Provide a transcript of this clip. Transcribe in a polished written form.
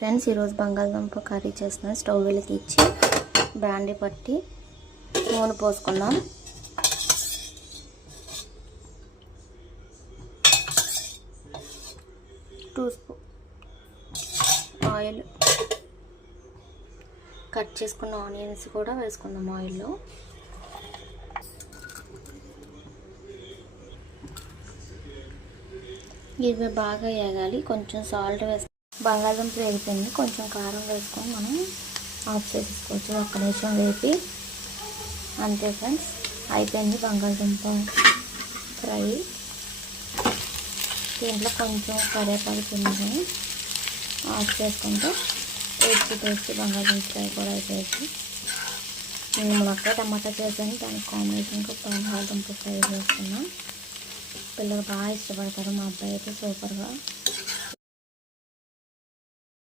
Friends, ఈరోజు బంగాళదుంప curry చేస్తున్నాను. స్టవ్ వెలిగించి బాండి పట్టి నూనె పోసుకుందాం. టూ స్పూన్ ఆయిల్, కట్ చేసుకున్న ఆనియన్స్ కూడా వేసుకుందాం ఆయిల్లో. ఇవి బాగా వేగాలి. కొంచెం సాల్ట్ వేసుకుంటాం. బంగాళదుంప వేగిపోయింది. కొంచెం కారం వేసుకొని మనం ఆఫ్ చేసుకోవచ్చు. ఒక్క నిమిషం వేపి అంతే ఫ్రెండ్స్, అయిపోయింది బంగాళదుంప ఫ్రై. దీంట్లో కొంచెం కరివేపాకు తిన్నాను ఆఫ్ చేసుకుంటే టేస్టీ బంగాళదుంప ఫ్రై కూడా అయిపోయింది. నేను మునక్కాయ టమాటా చేశాను, దానికి కాంబినేషన్గా బంగాళదుంప ఫ్రై చేస్తున్నాను. పిల్లలు బాగా ఇష్టపడతారు. మా అబ్బాయి అయితే సూపర్గా